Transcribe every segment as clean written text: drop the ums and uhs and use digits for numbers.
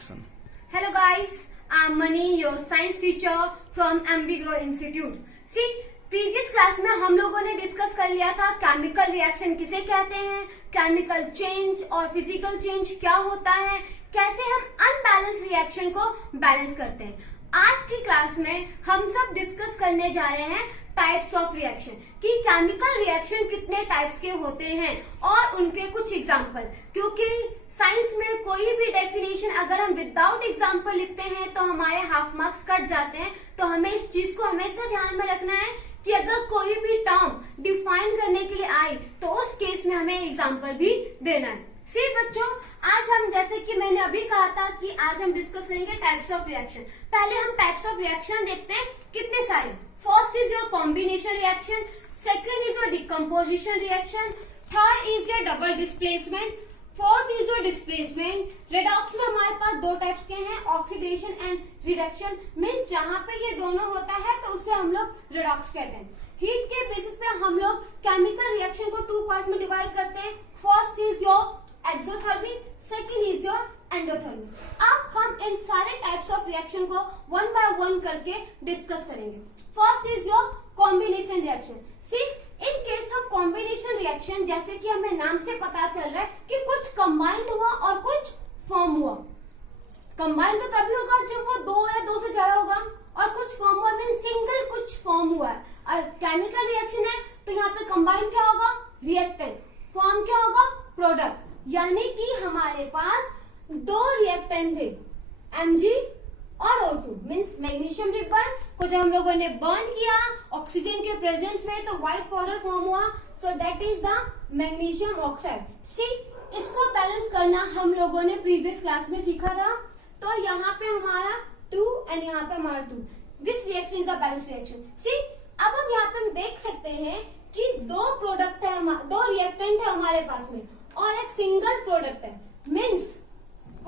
introduction. Hello guys, I'm Mani, your science teacher from Ambigro Institute. See, previous class में हम लोगों ने discuss कर लिया था केमिकल रिएक्शन किसे कहते हैं, केमिकल चेंज और फिजिकल चेंज क्या होता है, कैसे हम अनबैलेंस रिएक्शन को बैलेंस करते हैं. आज की क्लास में हम सब डिस्कस करने जा रहे हैं टाइप्स ऑफ रिएक्शन कि केमिकल रिएक्शन कितने टाइप्स के होते हैं और उनके कुछ एग्जांपल. क्योंकि साइंस में कोई भी डेफिनेशन अगर हम विदाउट एग्जांपल लिखते हैं तो हमारे हाफ मार्क्स कट जाते हैं. तो हमें इस चीज को हमेशा ध्यान में रखना है कि अगर कोई भी टर्म डिफाइन करने के लिए आए तो उस केस में हमें एग्जांपल भी देना है. सी बच्चों, आज हम जैसे कि मैंने अभी कहा था कि आज हम डिस्कस करेंगे टाइप्स ऑफ रिएक्शन. पहले हम टाइप्स ऑफ रिएक्शन देखते हैं कितने सारे. First is your combination reaction, second is your decomposition reaction, third is your double displacement, fourth is your displacement. Redox में हमारे पास दो टाइप्स के हैं, ऑक्सीडेशन एंड रिडक्शन. मीन्स जहां पे ये दोनों होता है तो उसे हम लोग रिडॉक्स कहते हैं. हीट के बेसिस पे हम लोग केमिकल रिएक्शन को टू पार्ट में डिवाइड करते हैं. First is your exothermic, second is your endothermic. अब हम इन सारे टाइप्स ऑफ रिएक्शन को वन बाय वन करके डिस्कस करेंगे. First is your combination reaction. See, in case of combination reaction जैसे कि हमें नाम से पता चल रहा है कि कुछ कंबाइंड हुआ और कुछ फॉर्म हुआ. कंबाइंड तो तभी होगा जब वो दो या दो से ज्यादा होगा, और कुछ फॉर्म हुआ मीन सिंगल कुछ फॉर्म हुआ है. और केमिकल रिएक्शन है तो यहाँ पे कंबाइंड क्या होगा, रिएक्टेंट. फॉर्म क्या होगा, प्रोडक्ट. यानी कि हमारे पास दो रिएक्टेंट थे, Mg और O2. मीन्स मैग्नीशियम रिपर को जब हम लोगों ने बर्न किया ऑक्सीजन के प्रेजेंस में तो व्हाइट पाउडर फॉर्म हुआ. So that is the magnesium oxide. See, इसको बैलेंस करना हम लोगों ने प्रीवियस क्लास में सीखा था. तो यहाँ पे हमारा 2 एंड यहाँ पे हमारा 2. This reaction is the balance reaction. See, अब हम यहाँ पे हम देख सकते हैं कि दो प्रोडक्ट है, दो रिएक्टेंट है हमारे पास में और एक सिंगल प्रोडक्ट है. Means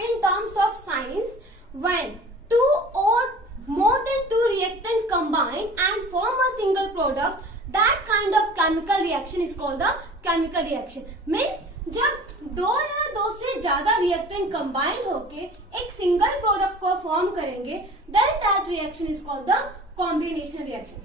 in terms of science, when two or more than two reactant combine and form a single product, that kind of chemical reaction is called the chemical reaction. Means जब दो या दो से ज्यादा reactant combined होके एक single product को form करेंगे, then that reaction is called the combination reaction.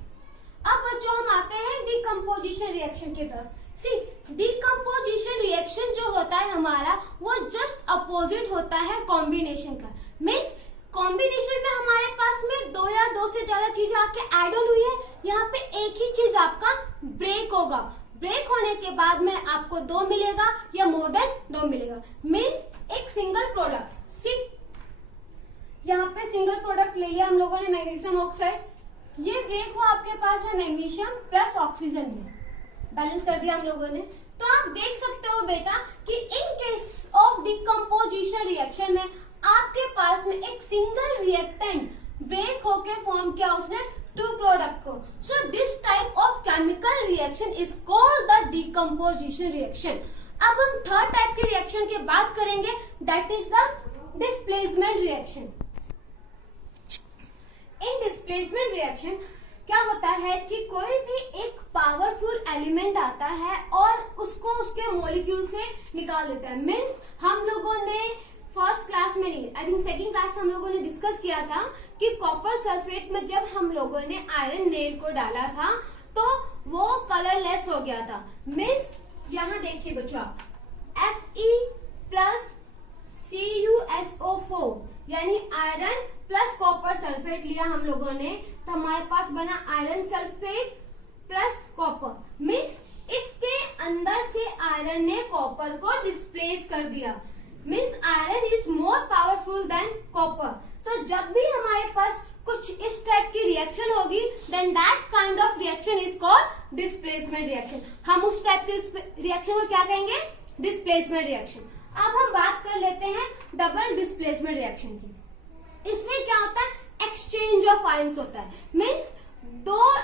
अब बच्चों हम आते हैं डिकम्पोजिशन रिएक्शन की तरफ. सी, डिकम्पोजिशन रिएक्शन जो होता है हमारा वो जस्ट अपोजिट होता है कॉम्बिनेशन का. मीन्स कॉम्बिनेशन में हमारे पास में दो या दो से ज्यादा चीजें आके एड ऑन हुई है. यहाँ पे एक ही चीज आपका ब्रेक होगा. ब्रेक होने के बाद में आपको दो मिलेगा या मोर देन दो मिलेगा. मीन्स एक सिंगल प्रोडक्ट. सी, यहाँ पे सिंगल प्रोडक्ट ले लिया हम लोगों ने मैग्नीशियम ऑक्साइड. ये ब्रेक हुआ आपके पास में मैग्नीशियम प्लस ऑक्सीजन में, बैलेंस कर दिया हम लोगों ने. तो आप देख सकते हो बेटा कि इन केस ऑफ डिकम्पोजिशन रिएक्शन में आपके पास में एक सिंगल रिएक्टेंट ब्रेक होके फॉर्म किया उसने टू प्रोडक्ट को. So this type of chemical reaction is called the decomposition reaction. अब हम थर्ड टाइप की रिएक्शन की बात करेंगे, that is the displacement reaction. In displacement reaction क्या होता है कि कोई भी एक पावरफुल एलिमेंट आता है और उसको उसके मॉलिक्यूल से निकाल देता है. मीन्स हम लोगों ने फर्स्ट क्लास में नहीं, आई थिंक सेकंड क्लास हम लोगों ने डिस्कस किया था कि कॉपर सल्फेट में जब हम लोगों ने आयरन नेल को डाला था तो वो कलरलेस हो गया था. मीन्स यहाँ देखिए बच्चों, Fe प्लस CuSO4 यानी आयरन प्लस कॉपर सल्फेट लिया हम लोगों ने तो हमारे पास बना iron sulphate plus copper. Means इसके अंदर से आयरन ने कॉपर को डिस्प्लेस कर दिया. Means iron is more powerful than copper. तो जब भी हमारे पास कुछ इस टाइप की रिएक्शन होगी then that kind of reaction is called displacement reaction. हम उस टाइप के रिएक्शन को क्या कहेंगे, डिस्प्लेसमेंट रिएक्शन. अब हम बात कर लेते हैं डबल डिस्प्लेसमेंट रिएक्शन की. इसमें क्या होता है, एक्सचेंज ऑफ आयंस होता है. मीन्स दो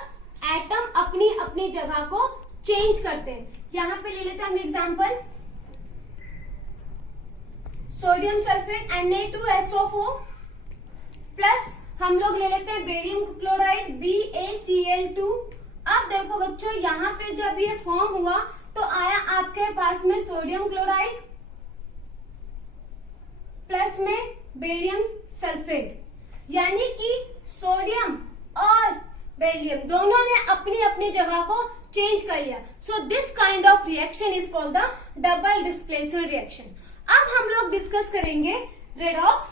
एटम अपनी अपनी जगह को चेंज करते हैं. यहाँ पे ले लेते हैं हम example, sodium sulphate Na2SO4 plus हम लोग ले लेते हैं बेरियम क्लोराइड BaCl2. अब देखो बच्चों, यहाँ पे जब ये फॉर्म हुआ तो आया आपके पास में सोडियम क्लोराइड प्लस में बेरियम सल्फेट, यानी कि सोडियम और बेरियम दोनों ने अपनी अपनी जगह को चेंज कर लिया. So this kind of reaction is called the double displacement reaction. अब हम लोग डिस्कस करेंगे रेडॉक्स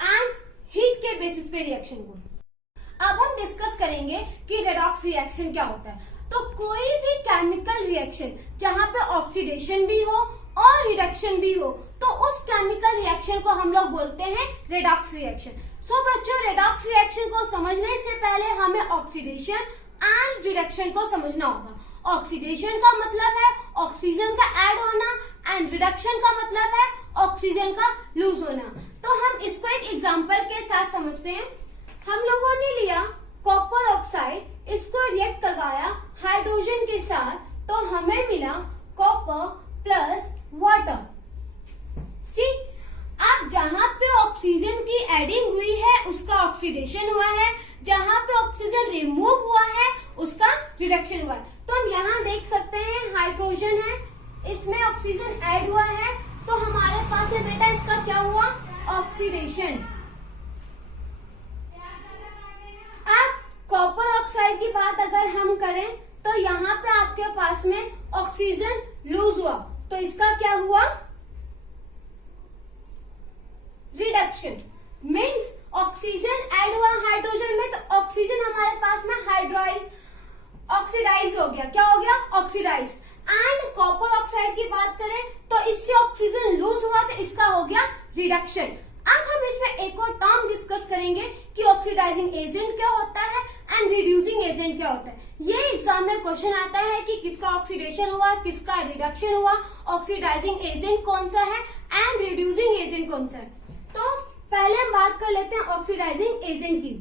एंड हीट के बेसिस पे रिएक्शन को. अब हम डिस्कस करेंगे कि रेडॉक्स रिएक्शन क्या होता है. तो कोई भी केमिकल रिएक्शन जहां पे ऑक्सीडेशन भी हो और रिडक्शन भी हो, तो उस केमिकल रिएक्शन को हम लोग बोलते हैं रेडॉक्स रिएक्शन. सो बच्चों, रेडॉक्स रिएक्शन को समझने से पहले हमें ऑक्सीडेशन एंड रिडक्शन को समझना होगा. ऑक्सीडेशन का मतलब है ऑक्सीजन का ऐड होना एंड रिडक्शन का मतलब है ऑक्सीजन का लूज होना. तो हम इसको एक एग्जांपल के साथ समझते हैं. हम लोगों ने लिया कॉपर ऑक्साइड, इसको रिएक्ट करवाया हाइड्रोजन के साथ, तो हमें मिला कॉपर प्लस वाटर. सी, अब जहां पे ऑक्सीजन की एडिंग हुई है उसका ऑक्सीडेशन हुआ है, जहां पे ऑक्सीजन रिमूव हुआ है उसका रिडक्शन हुआ है. तो हम यहाँ देख सकते हैं हाइड्रोजन है, इसमें ऑक्सीजन ऐड हुआ है, तो हमारे पास है बेटा इसका क्या हुआ, ऑक्सीडेशन. अब कॉपर ऑक्साइड की बात अगर हम करें तो यहाँ पे आपके पास में ऑक्सीजन लूज हुआ, तो इसका क्या हुआ, रिडक्शन. मीन्स ऑक्सीजन ऐड हुआ हाइड्रोजन में, तो ऑक्सीजन हमारे पास में ऑक्सीडाइज हो गया. क्या हो गया, ऑक्सीडाइज. एंड कॉपर ऑक्साइड की बात करें तो इससे ऑक्सीजन लूज हुआ, तो इसका हो गया रिडक्शन. अब हम इसमें एक और टर्म डिस्कस करेंगे कि ऑक्सीडाइजिंग एजेंट क्या होता है एंड रिड्यूसिंग एजेंट क्या होता है. ये एग्जाम में क्वेश्चन आता है कि किसका ऑक्सीडेशन हुआ, किसका रिडक्शन हुआ, ऑक्सीडाइजिंग एजेंट कौन सा है एंड रिड्यूसिंग एजेंट कौन सा है. तो पहले हम बात कर लेते हैं ऑक्सीडाइजिंग एजेंट की.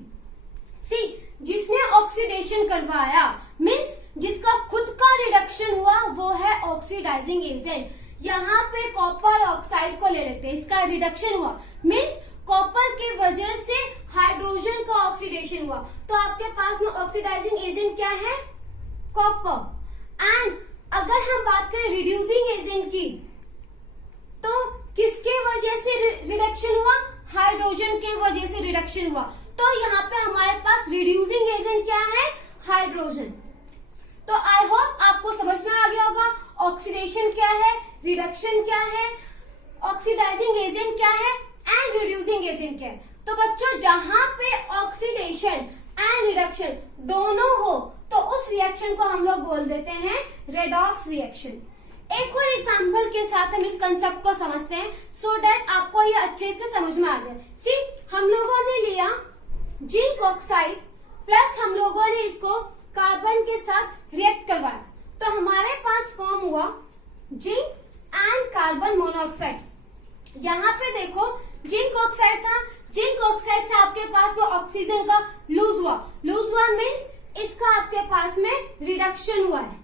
सी, जिसने ऑक्सीडेशन करवाया मीन्स जिसका खुद का रिडक्शन हुआ वो है ऑक्सीडाइजिंग एजेंट. यहाँ पे कॉपर ऑक्साइड को ले लेते हैं, इसका रिडक्शन हुआ मीन्स कॉपर की वजह से हाइड्रोजन का ऑक्सीडेशन हुआ, तो आपके पास में ऑक्सीडाइजिंग एजेंट क्या है, कॉपर. एंड अगर हम बात करें रिड्यूसिंग एजेंट की, तो किसके वजह से रिडक्शन हुआ, हाइड्रोजन के वजह से रिडक्शन हुआ, तो यहाँ पे हमारे पास रिड्यूसिंग एजेंट क्या है, हाइड्रोजन. तो आई होप आपको समझ में आ गया होगा ऑक्सीडेशन क्या है, रिडक्शन क्या है, ऑक्सीडाइजिंग एजेंट क्या है एंड रिड्यूसिंग एजेंट क्या है. तो बच्चों, जहां पे ऑक्सीडेशन एंड रिडक्शन दोनों हो तो उस रिएक्शन को हम लोग बोल देते हैं रेडॉक्स रिएक्शन. एक और एग्जांपल के साथ हम इस कंसेप्ट को समझते हैं सो दैट आपको ये अच्छे से समझ में आ जाए. सी, हम लोगों ने लिया जिंक ऑक्साइड प्लस हम लोगों ने इसको कार्बन के साथ रिएक्ट करवाया, तो हमारे पास फॉर्म हुआ जिंक एंड कार्बन मोनोऑक्साइड. यहाँ पे देखो जिंक ऑक्साइड था, जिंक ऑक्साइड से आपके पास वो ऑक्सीजन का लूज हुआ मीन्स इसका आपके पास में रिडक्शन हुआ है.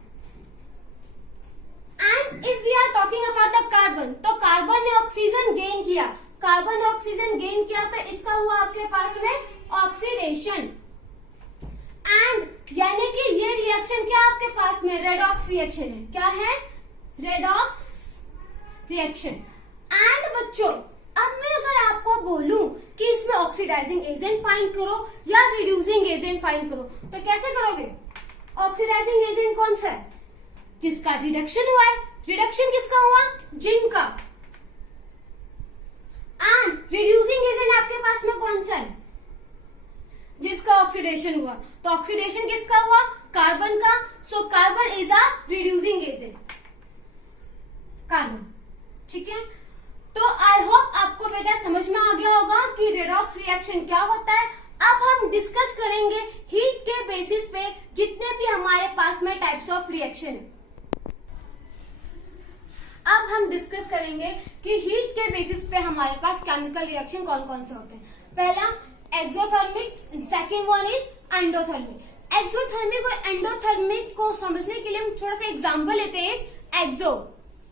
And if we are talking about the carbon, तो कार्बन ने ऑक्सीजन गेन किया, कार्बन ने ऑक्सीजन गेन किया, तो इसका हुआ आपके पास में ऑक्सीडेशन. एंड यानी कि ये रिएक्शन क्या आपके पास में रेडॉक्स रिएक्शन है. क्या है, रेडॉक्स रिएक्शन. एंड बच्चों, अब मैं अगर आपको बोलूं कि इसमें ऑक्सीडाइजिंग एजेंट फाइंड करो या रिड्यूसिंग एजेंट फाइंड करो, तो कैसे करोगे. ऑक्सीडाइजिंग एजेंट कौन सा है, जिसका रिडक्शन हुआ है. रिडक्शन किसका हुआ, जिंक का. एंड रिड्यूसिंग एजेंट आपके पास में कौन सा है, जिसका ऑक्सीडेशन हुआ. तो ऑक्सीडेशन किसका हुआ, कार्बन का. So carbon is a reducing agent, carbon. ठीक है, तो आई होप आपको बेटा समझ में आ गया होगा कि रेडॉक्स रिएक्शन क्या होता है. अब हम डिस्कस करेंगे हीट के बेसिस पे जितने भी हमारे पास में टाइप्स ऑफ रिएक्शन है. अब हम डिस्कस करेंगे कि हीट के बेसिस पे हमारे पास केमिकल रिएक्शन कौन कौन से होते हैं. पहला exothermic, second one is endothermic. Exothermic और एंडोथर्मिक को समझने के लिए हम थोड़ा सा एग्जांपल लेते हैं. एक्सो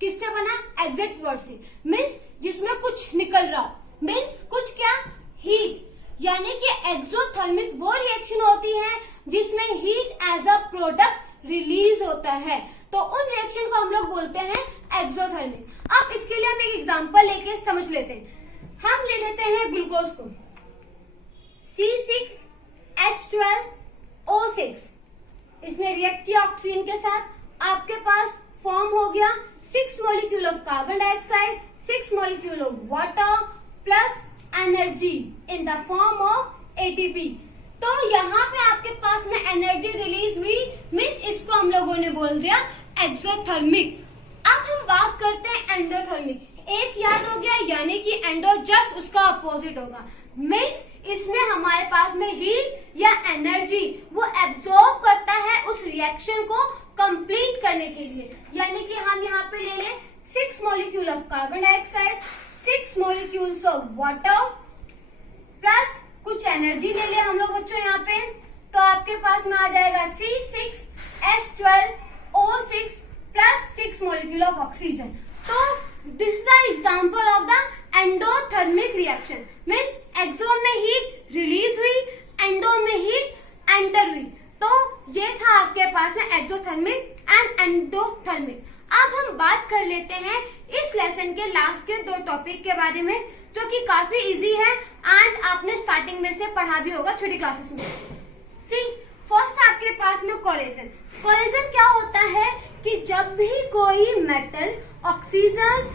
किससे बना, एग्जिट वर्ड से, मीन्स जिसमें कुछ निकल रहा, मीन्स कुछ क्या, हीट. यानी कि एक्सोथर्मिक वो रिएक्शन होती है जिसमें heat as a product release होता है, तो उन रिएक्शन को हम लोग बोलते हैं एक्सोथर्मिक. अब इसके लिए हम एक एग्जांपल लेके समझ लेते हैं. हम ले लेते हैं ग्लूकोज को, C6H12O6, इसने रिएक्ट किया ऑक्सीजन के साथ, आपके पास फॉर्म हो गया 6 molecule of carbon dioxide, 6 molecule of water plus energy in the form of ATP। तो यहाँ पे आपके पास में एनर्जी रिलीज हुई, मीन्स इसको हम लोगों ने बोल दिया एक्सोथर्मिक। अब हम बात करते हैं एंडोथर्मिक। एक याद हो गया, यानी कि एंडो जस्ट उसका अपोजिट होगा, मीन्स इसमें हमारे पास में हीट या एनर्जी वो एब्जॉर्ब करता है उस रिएक्शन को कंप्लीट करने के लिए। यानी कि हम यहाँ पे ले लें 6 molecule of carbon dioxide, 6 molecules of water plus कुछ एनर्जी ले ले हम लोग बच्चों यहाँ पे, तो आपके पास में आ जाएगा C6H12O6 plus 6 molecule of oxygen. तो this is the example of the endothermic reaction, means exo में हीट रिलीज हुई, एंडो में हीट एंटर हुई। तो ये था आपके पास है एक्सोथर्मिक एंड एंडोथर्मिक। अब हम बात कर लेते हैं इस लेसन के लास्ट के 2 टॉपिक के बारे में, जो कि काफी इजी है एंड आपने स्टार्टिंग में से पढ़ा भी होगा छोटी क्लासेस में। सी फर्स्ट आपके पास में कोरेजन। कोरेजन क्या होता है कि जब भी कोई मेटल ऑक्सीजन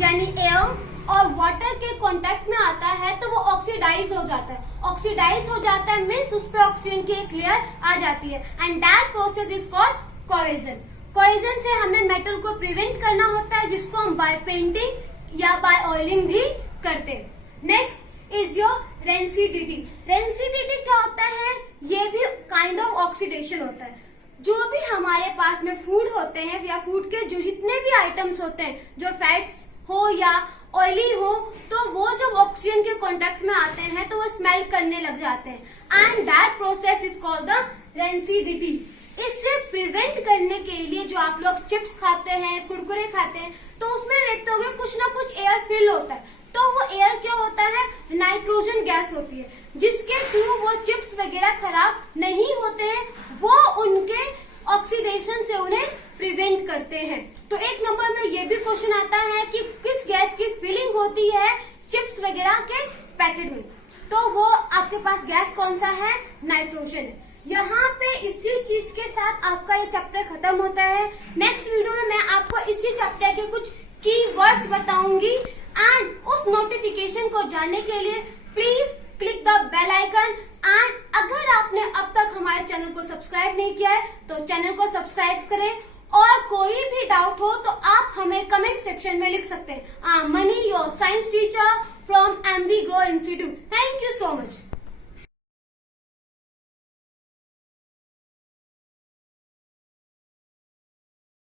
यानी एयर और वाटर के कांटेक्ट में आता है तो वो ऑक्सीडाइज हो जाता है। ऑक्सीडाइज हो जाता है मीन्स उस पर ऑक्सीजन की एक लेयर आ जाती है, and that process is called corrosion. Corrosion से हमें मेटल को प्रिवेंट करना होता है, जिसको हम बाय पेंटिंग या बाय ऑयलिंग भी करते हैं। Next is your rancidity. Rancidity क्या होता है? ये भी काइंड ऑफ ऑक्सीडेशन होता है। जो भी हमारे पास में फूड होते हैं या फूड के जो जितने भी आइटम्स होते हैं, जो फैट्स हो या ऑयली हो, तो वो जब ऑक्सीजन के कांटेक्ट में आते हैं तो वो स्मेल करने लग जाते हैं, and that process is called the rancidity. इससे प्रिवेंट करने के लिए जो आप लोग चिप्स खाते हैं, कुरकुरे खाते हैं, तो उसमें देखते होंगे कुछ ना कुछ एयर फिल होता है। तो वो एयर क्या होता है? नाइट्रोजन गैस होती है, जिसके थ्रू वो चिप्स वगैरह खराब नहीं होते हैं, वो उनके ऑक्सीडेशन से उन्हें प्रिवेंट करते हैं। तो एक नंबर में ये भी क्वेश्चन आता है कि किस गैस की फिलिंग होती है चिप्स वगैरह के पैकेट में, तो वो आपके पास गैस कौन सा है? नाइट्रोजन है। यहाँ पे इसी चीज के साथ आपका ये चैप्टर खत्म होता है। नेक्स्ट वीडियो में मैं आपको इसी चैप्टर के कुछ की वर्ड्स बताऊंगी, एंड उस नोटिफिकेशन को जानने के लिए please click the bell icon. And अगर आपने अब तक हमारे चैनल को सब्सक्राइब नहीं किया है तो चैनल को सब्सक्राइब करें, और कोई भी डाउट हो तो आप हमें कमेंट सेक्शन में लिख सकते हैं। Money your science teacher from MB Grow Institute। Thank you so much.